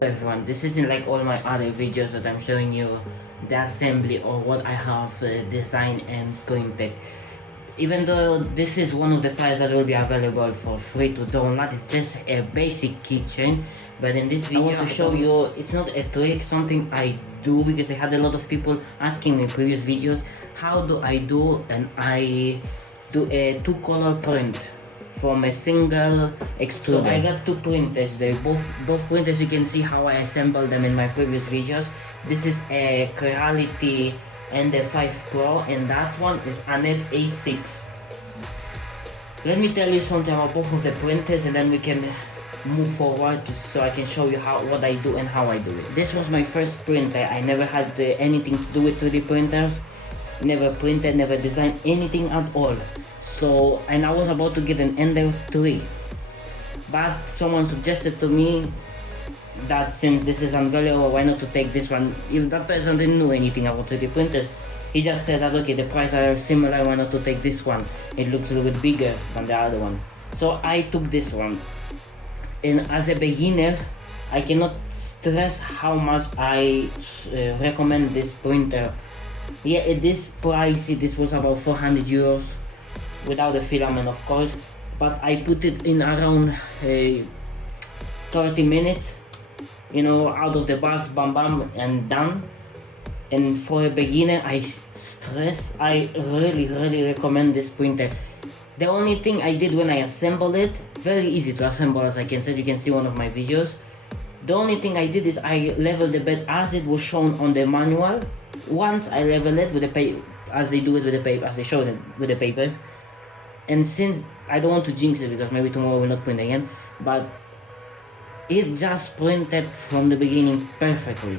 Everyone, this isn't like all my other videos that I'm showing you the assembly or what I have designed and printed. Even though this is one of the files that will be available for free to download, it's just a basic keychain. But in this video I want to show you, it's not a trick, something I do because I had a lot of people asking me in previous videos how do I do, and I do a two-color print from a single extruder. So I got two printers there, both printers. You can see how I assembled them in my previous videos. This is a Creality ND5 Pro and that one is Anet A6. Let me tell you something about both of the printers and then we can move forward so I can show you what I do and how I do it. This was my first printer. I never had anything to do with 3D printers, never printed, never designed anything at all. So, and I was about to get an Ender 3, but someone suggested to me that since this is unvaluable, why not to take this one? If that person didn't know anything about 3D printers, he just said that okay, the prices are similar, why not to take this one? It looks a little bit bigger than the other one. So I took this one. And as a beginner, I cannot stress how much I recommend this printer. Yeah, it is pricey. This was about 400 euros without the filament, of course, but I put it in around 30 minutes, you know, out of the box, bam bam, and done. And for a beginner, I really recommend this printer. The only thing I did when I assembled it, very easy to assemble, as I can say, you can see one of my videos. The only thing I did is I leveled the bed as it was shown on the manual. Once I leveled it with the paper, as they do it with the paper, as they showed it with the paper. And since I don't want to jinx it because maybe tomorrow we'll not print again, but it just printed from the beginning perfectly.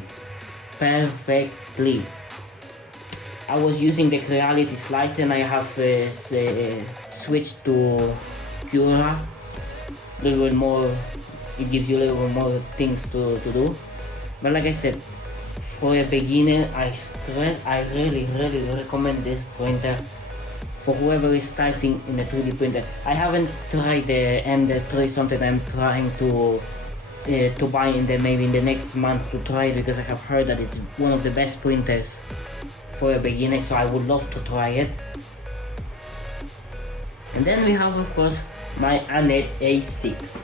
I was using the Creality slice and I have switched to Cura. A little bit more, it gives you a little bit more things to do. But like I said, for a beginner, I really recommend this printer for whoever is starting in a 3D printer. I haven't tried the Ender3, something I'm trying to buy maybe in the next month to try, because I have heard that it's one of the best printers for a beginner, so I would love to try it. And then we have, of course, my Anet A6.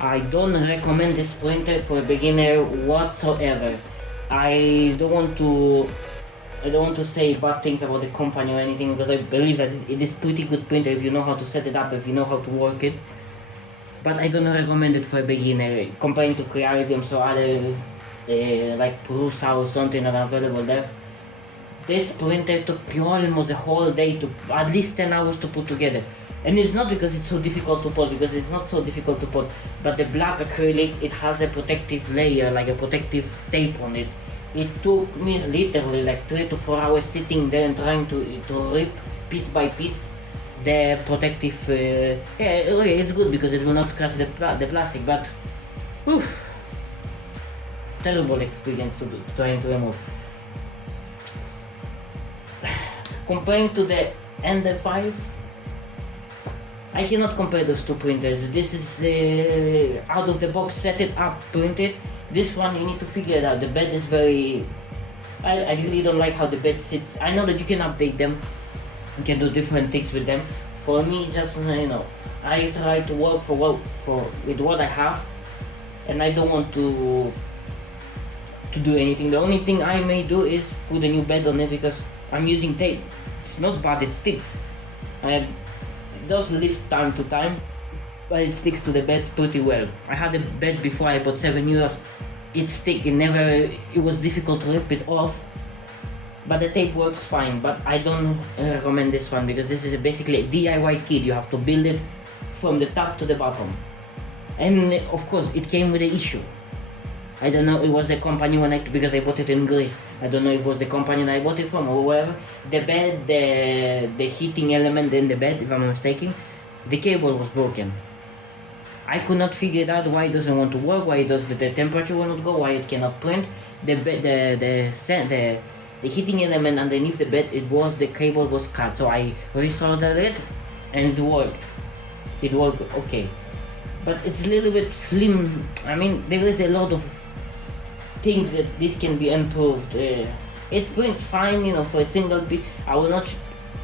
I don't recommend this printer for a beginner whatsoever. I don't want to say bad things about the company or anything, because I believe that it is pretty good printer if you know how to set it up, if you know how to work it. But I don't recommend it for a beginner. Comparing to Creality and so other like Prusa or something that are available there. This printer took me almost a whole day, to at least 10 hours to put together. And it's not because it's so difficult to put, because it's not so difficult to put, but the black acrylic, it has a protective layer, like a protective tape on it. It took me literally like 3 to 4 hours sitting there and trying to rip piece by piece the protective, yeah, really, it's good because it will not scratch the plastic, but oof, terrible experience trying to remove. Comparing to the ND5, I cannot compare those two printers. This is out of the box, set it up, print it. This one you need to figure it out. The bed is very, I really don't like how the bed sits. I know that you can update them, you can do different things with them. For me, just, you know, I try to work with what I have, and I don't want to do anything. The only thing I may do is put a new bed on it, because I'm using tape. It's not bad, it sticks. It does lift time to time, but it sticks to the bed pretty well. I had a bed before, I bought 7 euros. It stick, it was difficult to rip it off, but the tape works fine. But I don't recommend this one, because this is basically a DIY kit. You have to build it from the top to the bottom. And of course it came with an issue. I don't know, it was the company because I bought it in Greece. I don't know if it was the company that I bought it from or whoever. The bed, the heating element in the bed, if I'm not mistaken, the cable was broken. I could not figure it out why it doesn't want to work, why the temperature will not go, why it cannot print. The heating element underneath the bed, the cable was cut, so I resoldered it and it worked. It worked okay. but it's a little bit slim. I mean, there is a lot of things that this can be improved. It prints fine, you know, for a single piece. I will not.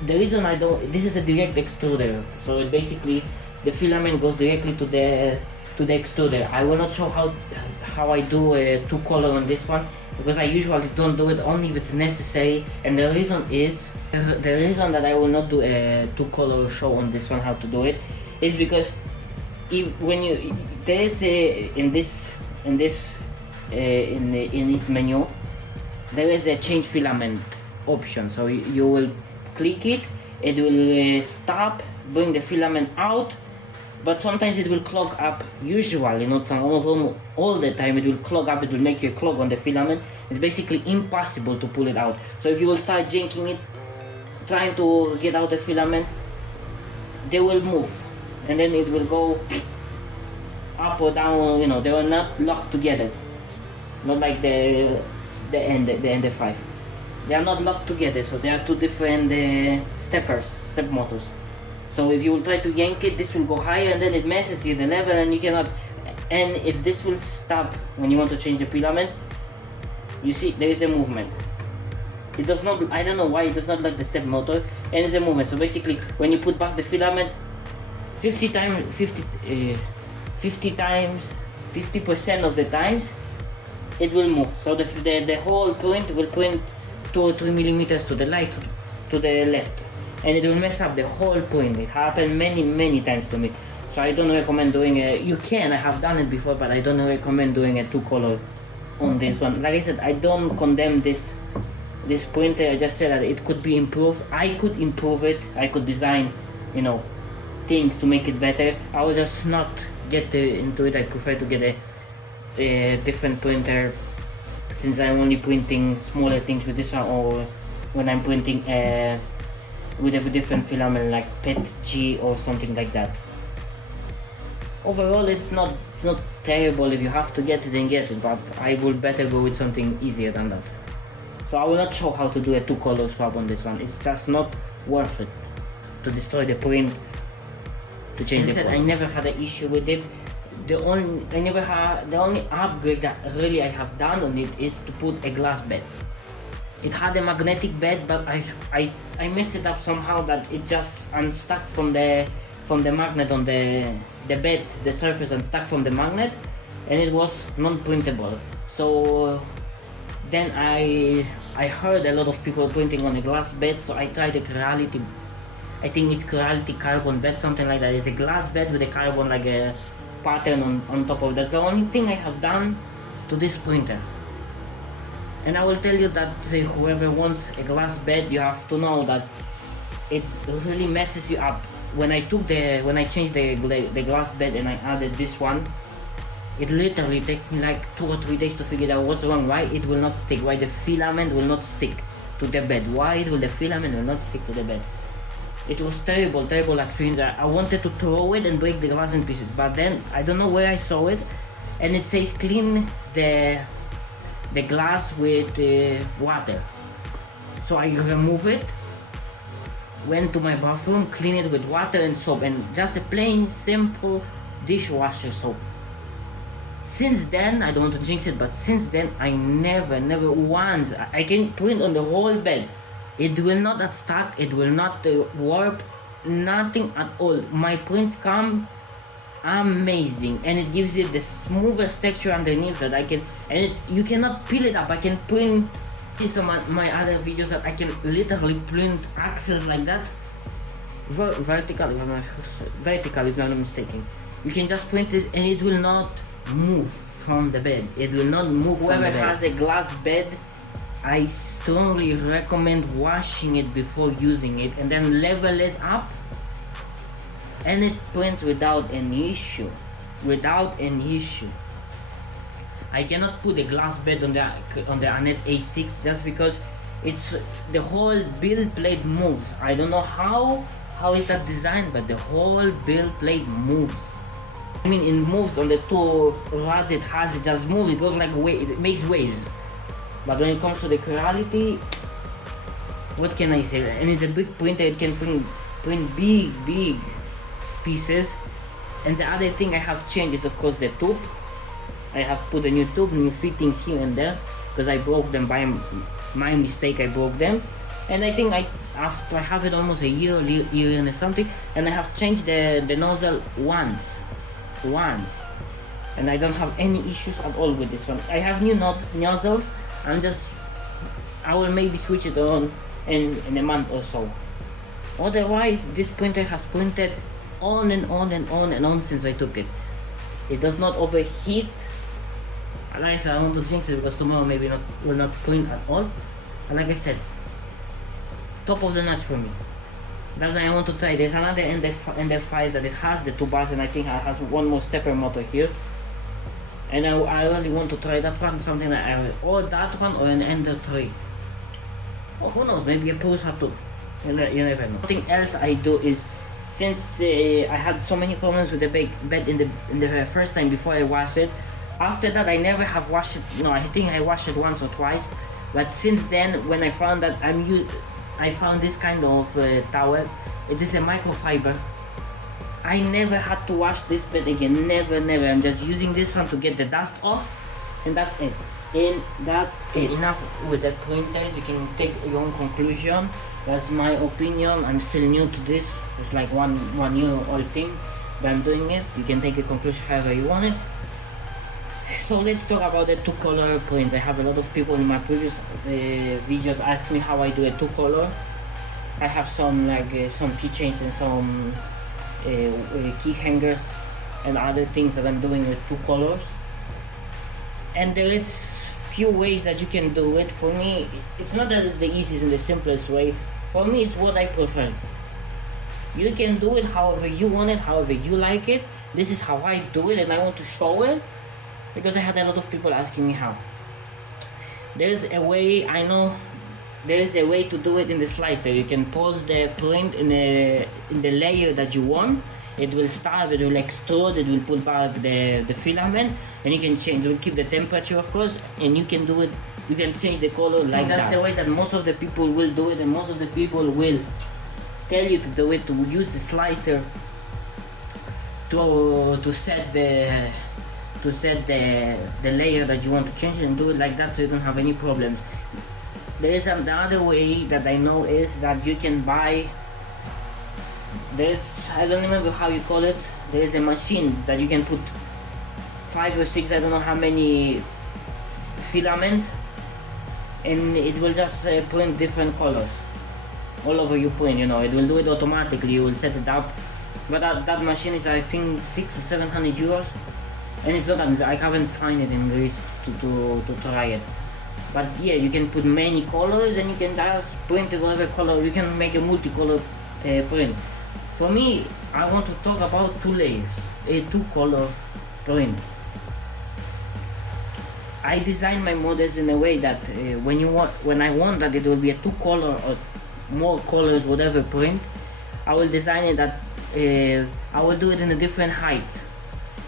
The reason I don't. This is a direct extruder, so it basically the filament goes directly to the extruder. I will not show how I do a two color on this one, because I usually don't do it only if it's necessary. And the reason that I will not do a two color show on this one, how to do it, is because when you there's a in its menu there is a change filament option. So you will click it, it will stop, bring the filament out, but sometimes it will clog up. Usually, not almost all the time, it will clog up. It will make you a clog on the filament. It's basically impossible to pull it out. So if you will start jinking it, trying to get out the filament, they will move, and then it will go up or down. You know, they are not locked together, not like the ND5. They are not locked together, so they are two different step motors. So if you will try to yank it, this will go higher, and then it messes with the level, and you cannot. And if this will stop when you want to change the filament, you see there is a movement. It does not. I don't know why it does not like the step motor, and it's a movement. So basically, when you put back the filament, 50% of the times, it will move. So the whole print will print 2 or 3 millimeters to the left, and it will mess up the whole print. It happened many times to me. So I don't recommend doing a. You can. I have done it before, but I don't recommend doing a two color on this one. Like I said, I don't condemn this printer. I just said that it could be improved. I could improve it. I could design, you know, things to make it better. I will just not get into it. I prefer to get a different printer, since I'm only printing smaller things with this one, or when I'm printing with a different filament like PETG or something like that. Overall, it's not terrible. If you have to get it, then get it, but I would better go with something easier than that. So I will not show how to do a two color swap on this one. It's just not worth it to destroy the print to change the color. I never had an issue with it. The only upgrade that really I have done on it is to put a glass bed. It had a magnetic bed, but I messed it up somehow, that it just unstuck from the magnet on the bed, the surface unstuck from the magnet, and it was non-printable. So then I heard a lot of people printing on a glass bed, so I tried the Creality. I think it's Creality carbon bed, something like that. It's a glass bed with a carbon like a pattern on top of that. That's the only thing I have done to this printer. And I will tell you that whoever wants a glass bed, you have to know that it really messes you up. When I changed the glass bed and I added this one, it literally takes me like 2 or 3 days to figure out what's wrong, why it will not stick, why the filament will not stick to the bed, why will the filament will not stick to the bed. It was terrible experience. I wanted to throw it and break the glass in pieces, but then I don't know where I saw it, and it says clean the glass with water. So I remove it, went to my bathroom, clean it with water and soap, and just a plain simple dishwasher soap. Since then, I don't want to jinx it, but since then I never once, I can print on the whole bed. It will not get stuck, it will not warp, nothing at all. My prints come amazing, and it gives you the smoothest texture underneath that I can, and you cannot peel it up. I can print this on my other videos, that I can literally print axles like that, vertical if I'm not mistaken. You can just print it and it will not move from the bed. It will not move. Whoever has a glass bed, I strongly recommend washing it before using it, and then level it up, and it prints without any issue. I cannot put a glass bed on the Anet A6 just because it's the whole build plate moves. I don't know how is that designed, but the whole build plate moves. I mean, it moves on the two rods it has. It just moves. It goes like it makes waves. But when it comes to the Creality, what can I say? And it's a big printer. It can print big pieces, And the other thing I have changed is of course the tube. I have put a new tube, new fittings here and there, because I broke them by my mistake. I broke them, and I think after I have it almost a year and something, and I have changed the nozzle once, and I don't have any issues at all with this one. I have new nozzles. I will maybe switch it on in a month or so. Otherwise, this printer has printed on and on and on and on since I took it. It does not overheat. Like I said, I want to jinx it because tomorrow maybe will not print at all. And like I said, top of the notch for me. That's why I want to try. There's another ND5 that it has the 2 bars, and I think it has one more stepper motor here. And I really want to try that one, something like or that one or an ND3. Or who knows, maybe a Pulsar too. You never know. Something else I do is, since I had so many problems with the bed in the first time before I washed it, after that I never have washed it. No, I think I washed it once or twice. But since then, when I found that I found this kind of towel. It is a microfiber. I never had to wash this bed again. Never. I'm just using this one to get the dust off, and that's it. Enough with the printers. You can take your own conclusion. That's my opinion. I'm still new to this. It's like one year old thing, but I'm doing it. You can take a conclusion however you want it. So let's talk about the 2-color prints. I have a lot of people in my previous videos ask me how I do a 2-color. I have some some keychains and some key hangers and other things that I'm doing with 2 colors. And there is few ways that you can do it. For me, it's not that it's the easiest and the simplest way. For me, it's what I prefer. You can do it however you want it, however you like it. This is how I do it, and I want to show it because I had a lot of people asking me how. There's a way, I know there is a way to do it in the slicer. You can pause the print in the layer that you want. It will start, it will extrude, it will put back the filament, and you can change, it will keep the temperature of course, and you can do it, you can change the color like that. That's the way that most of the people will do it, and most of the people will tell you to do it, to use the slicer to set the layer that you want to change, and do it like that so you don't have any problems. There is another way that I know is that you can buy, I don't remember how you call it, there is a machine that you can put 5 or 6, I don't know how many filaments, and it will just print different colors all over your print. It will do it automatically. You will set it up, but that machine is I think 600 or 700 euros, and it's not that I haven't find it in Greece to try it. But yeah, you can put many colors and you can just print it whatever color. You can make a multicolor print. For me, I want to talk about 2 layers, a 2-color print. I design my models in a way that when I want that it will be a 2-color or more colors, whatever print, I will design it that I will do it in a different height.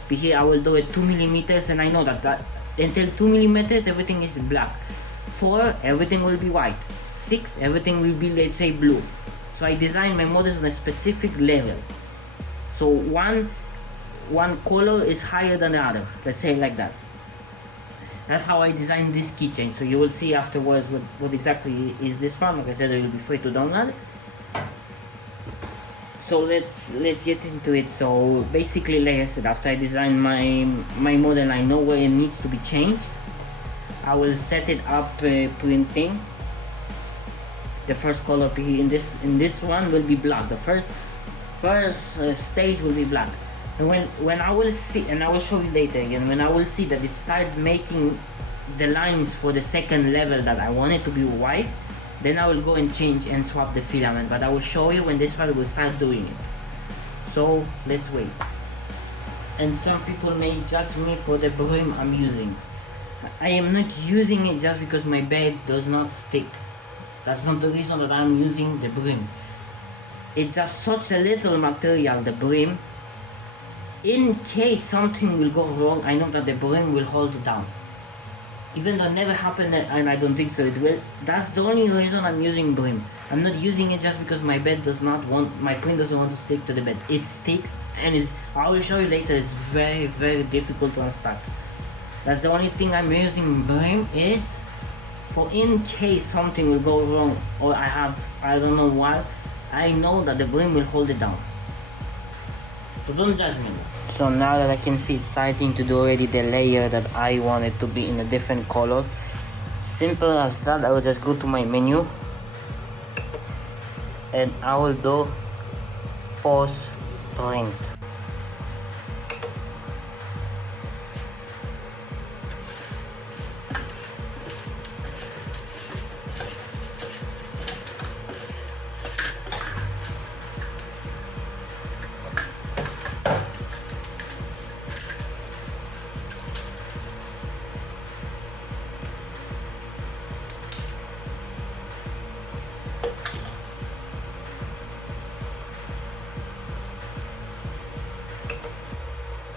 Here I will do it 2 millimeters, and I know that until 2 millimeters everything is black. 4 everything will be white. 6 everything will be, let's say, blue. So I design my models on a specific level. So one color is higher than the other. Let's say like that. That's how I design this keychain. So you will see afterwards what exactly is this one. Like I said, it will be free to download. So let's get into it. So basically, like I said, after I design my model, I know where it needs to be changed. I will set it up printing. The first color in this one will be black. The first stage will be black. And when I will see, and I will show you later again, when I will see that it started making the lines for the second level that I want it to be white, then I will go and change and swap the filament. But I will show you when this one will start doing it. So let's wait. And some people may judge me for the brim I'm using. I am not using it just because my bed does not stick. That's not the reason that I'm using the brim. It's just such a little material, the brim. In case something will go wrong, I know that the brim will hold it down. even though it never happened and I don't think so it will. That's the only reason I'm using brim. I'm not using it just because my print doesn't want to stick to the bed. It sticks, and I will show you later, it's very, very difficult to unstuck. That's the only thing I'm using brim is for in case something will go wrong, or I don't know why, I know that the brim will hold it down. So don't judge me. So now that I can see it's starting to do already the layer that I want it to be in a different color, simple as that, I will just go to my menu and I will do pause print.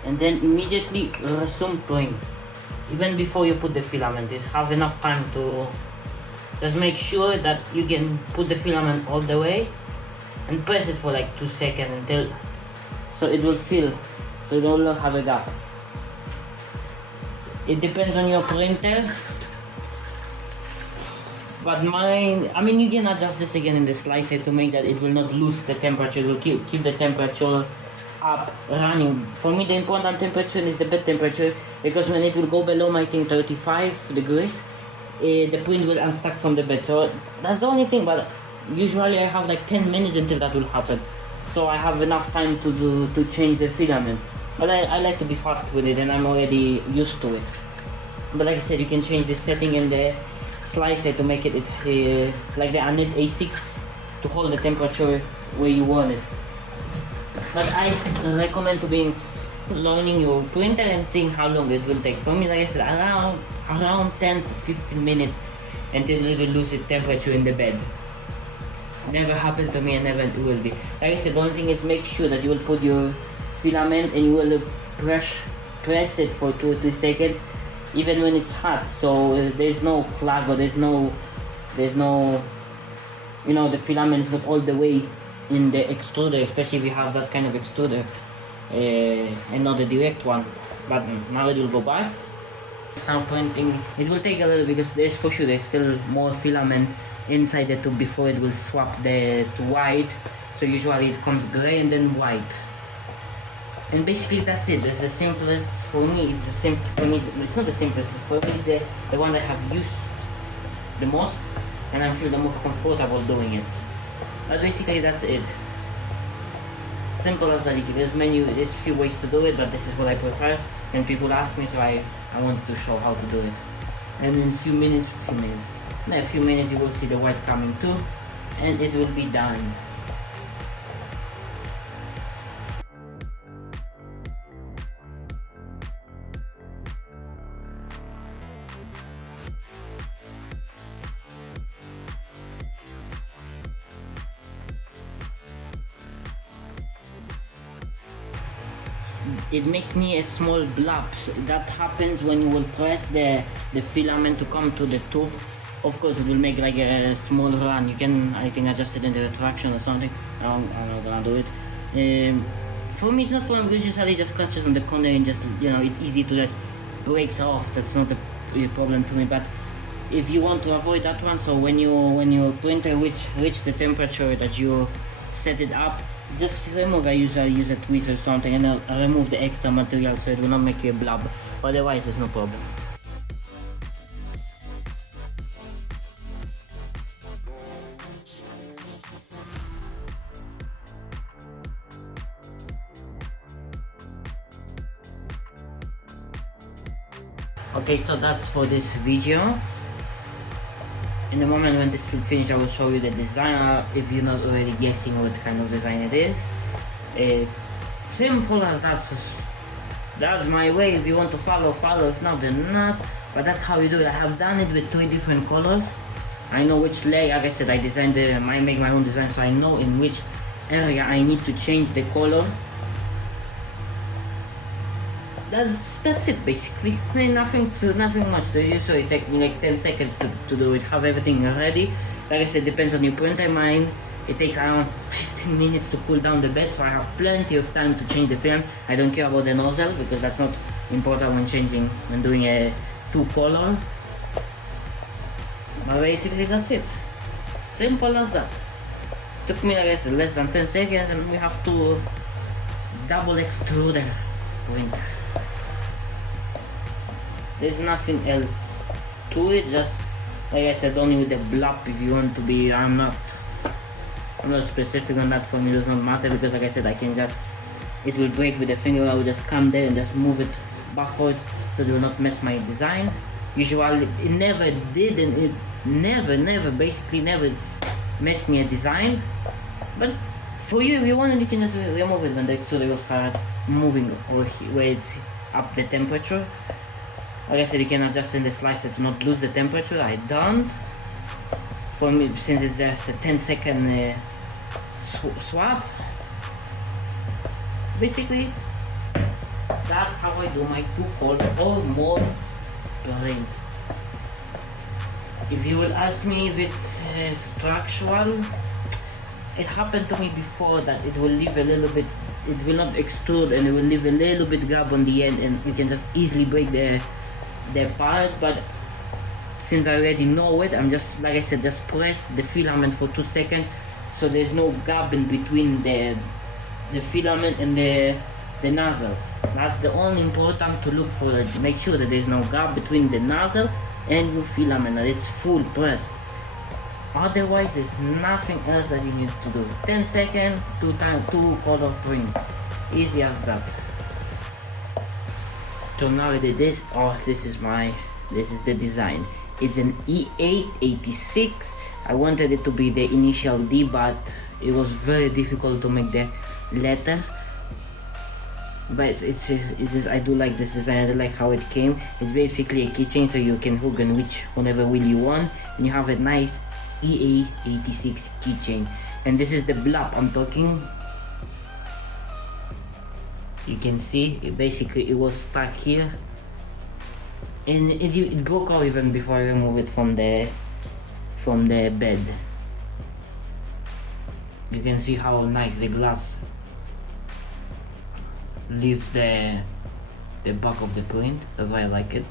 And then immediately resume print. Even before you put the filament, just have enough time to just make sure that you can put the filament all the way and press it for like 2 seconds until so it will fill, so you don't have a gap. It depends on your printer, but mine, I mean, you can adjust this again in the slicer to make that it will not lose the temperature. It will keep the temperature up running. For me, the important temperature is the bed temperature, because when it will go below my 35 degrees, the print will unstuck from the bed. So that's the only thing, but usually I have like 10 minutes until that will happen, so I have enough time to change the filament. But I like to be fast with it, and I'm already used to it. But like I said, you can change the setting in the slicer to make it like the Anet A6 to hold the temperature where you want it. But I recommend to be learning your printer and seeing how long it will take. For me, like I said, around 10 to 15 minutes until it will lose its temperature in the bed. Never happened to me and never will be. Like I said, the only thing is make sure that you will put your filament and you will press it for 2 or 3 seconds, even when it's hot. So there's no clog, or there's no, you know, the filament is not all the way in the extruder, especially if you have that kind of extruder and not the direct one. But now it will go back. Start printing. It will take a little, because there's still more filament inside the tube before it will swap to white. So usually it comes gray and then white. And basically that's it. It's the simplest for me. It's not the simplest. For me, it's the one I have used the most, and I feel the most comfortable doing it. But basically that's it. Simple as that. There's a few ways to do it, but this is what I prefer. And people ask me, so I wanted to show how to do it. And in a few minutes you will see the white coming too, and it will be done. It makes me a small blob. So that happens when you will press the filament to come to the tube. Of course, it will make like a small run. I can adjust it in the retraction or something. I'm not gonna do it. For me, it's not problem, because usually just scratches on the corner and just, you know, it's easy to just breaks off. That's not a problem to me. But if you want to avoid that one, so when your printer reach the temperature that you set it up, just remove. I usually use a twist or something, and I'll remove the extra material so it will not make you a blob. Otherwise, there's no problem. Okay, so that's for this video. In the moment when this will finish, I will show you the design, if you're not already guessing what kind of design it is. Simple as that. That's my way. If you want to follow. If not, then not. But that's how you do it. I have done it with 3 different colors. I know which layer. Like I said, I make my own design, so I know in which area I need to change the color. that's it basically. I mean, nothing much. They usually take me like 10 seconds to do it. Have everything ready. Like I said, depends on your printer. Mine, it takes around 15 minutes to cool down the bed, so I have plenty of time to change the film. I don't care about the nozzle because that's not important when doing a 2-color. But basically that's it. Simple as that. Took me, like I said, less than 10 seconds, and we have to double extrude the printer. There's nothing else to it, just like I said, only with the blob if you want to be. I'm not specific on that. For me, it does not matter because, like I said, I can just, it will break with the finger. I will just come there and just move it backwards so it will not mess my design. Usually it never did, and it never basically never messed me a design. But for you, if you want, you can just remove it when the extruder will start moving or where it's up the temperature. Like I said, you can adjust in the slicer to not lose the temperature. I don't. For me, since it's just a 10-second swap, basically that's how I do my 2-color or more print. If you will ask me if it's structural, it happened to me before that it will leave a little bit, it will not extrude and it will leave a little bit gap on the end, and you can just easily break the part. But since I already know it, I'm just, like I said, just press the filament for 2 seconds so there's no gap in between the filament and the nozzle. That's the only important to look for, it. Make sure that there's no gap between the nozzle and your filament, that it's full pressed. Otherwise, there's nothing else that you need to do. 10 seconds, 2-color print. Easy as that. So now I did this. Oh, this is the design. It's an E886. I wanted it to be the initial D, but it was very difficult to make the letters. But I do like this design. I do like how it came. It's basically a keychain, so you can hook and reach whatever wheel you want, and you have a nice EA86 keychain. And this is the blob I'm talking. You can see it was stuck here, and it broke out even before I removed it from the bed. You can see how nice the glass leaves the back of the print. That's why I like it.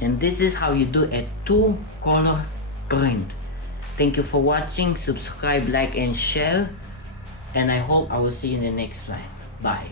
And this is how you do a 2-color print. Thank you for watching. Subscribe, like and share, and I hope I will see you in the next one. Bye.